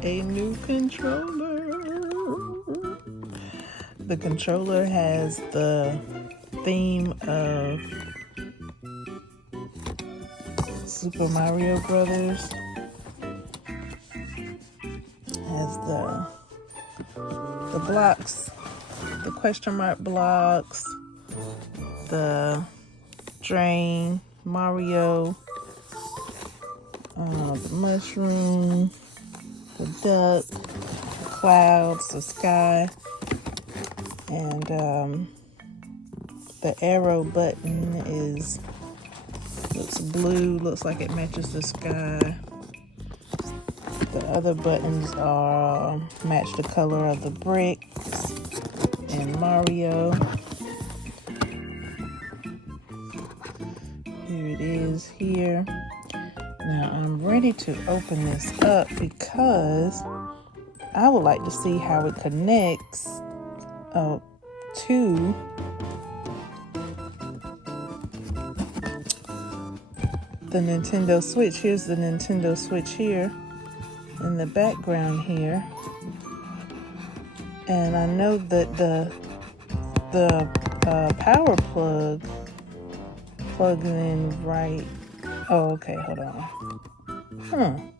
get a new controller. The controller has the theme of Super Mario Brothers. Has the blocks, the question mark blocks, the drain, Mario, the mushroom, the duck, the clouds, the sky, and the arrow button looks blue, looks like it matches the sky. The other buttons match the color of the bricks and Mario. Here it is here. Now I'm ready to open this up because I would like to see how it connects to the Nintendo Switch. Here's the Nintendo Switch here in the background here. And I know that the power plug plugs in right. Oh, okay, hold on.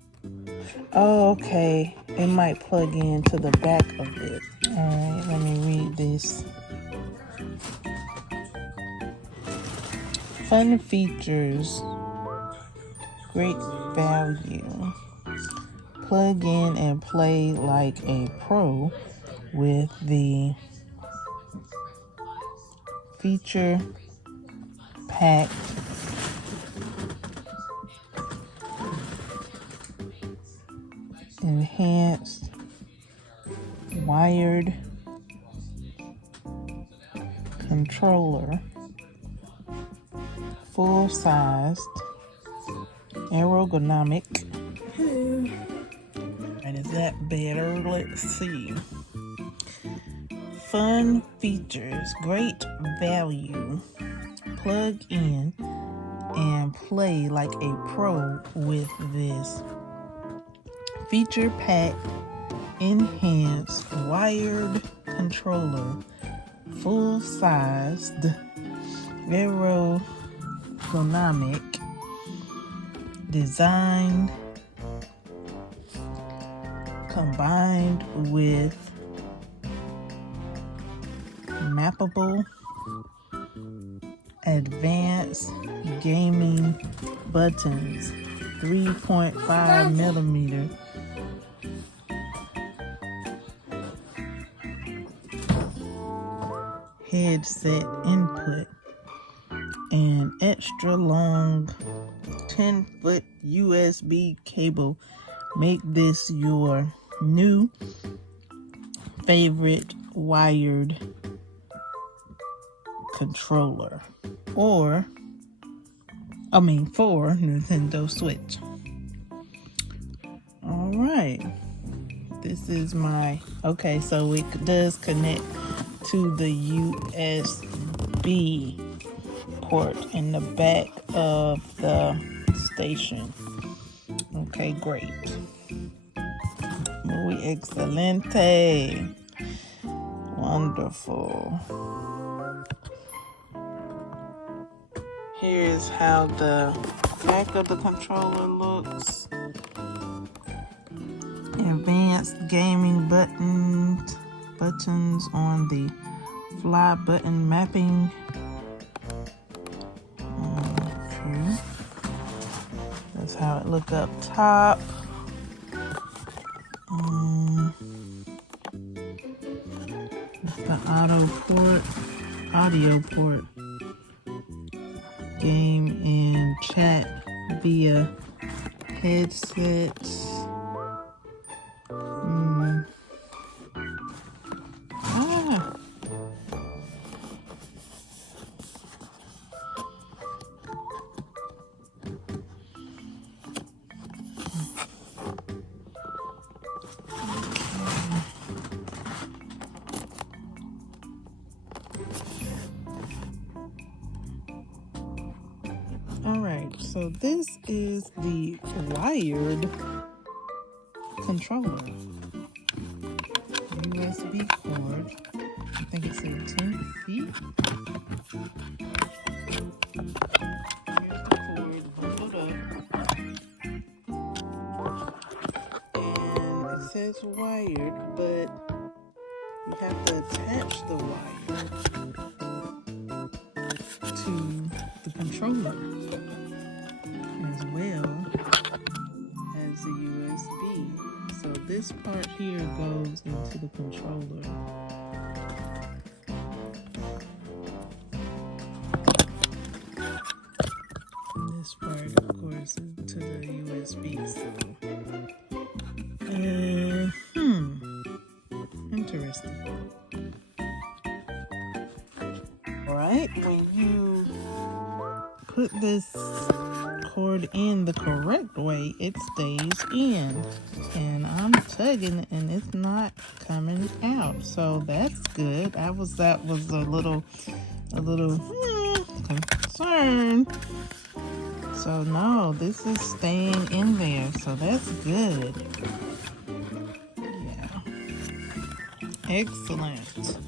Oh, okay. It might plug into the back of it. Alright, let me read this. Fun features. Great value. Plug in and play like a pro with the feature packed enhanced wired controller, full-sized, ergonomic. And is that better? Let's see. Fun features, great value. Plug in and play like a pro with this feature packed enhanced wired controller, full-sized, ergonomic, designed, combined with mappable, advanced gaming buttons, 3.5 millimeter headset input, and extra long 10-foot USB cable make this your new favorite wired controller for Nintendo Switch. All right, this is okay, so it does connect to the USB port in the back of the station. Okay, great. Muy excelente. Wonderful. Here's how the back of the controller looks. Advanced gaming buttons on the fly button mapping. Okay. That's how it look up top. The audio port, game and chat via headsets. Alright, so this is the wired controller. USB cord. I think it said 10 feet. Here's the cord bundled up. And it says wired, but you have to attach the wire to the controller as well as the USB. So this part here goes into the controller. This part, of course, is to the USB. So, interesting. All right, when you put this cord in the correct way, it stays in. And I'm tugging and it's not coming out, so that's good. That was a little concerned. So no, this is staying in there, so that's good. Yeah, excellent.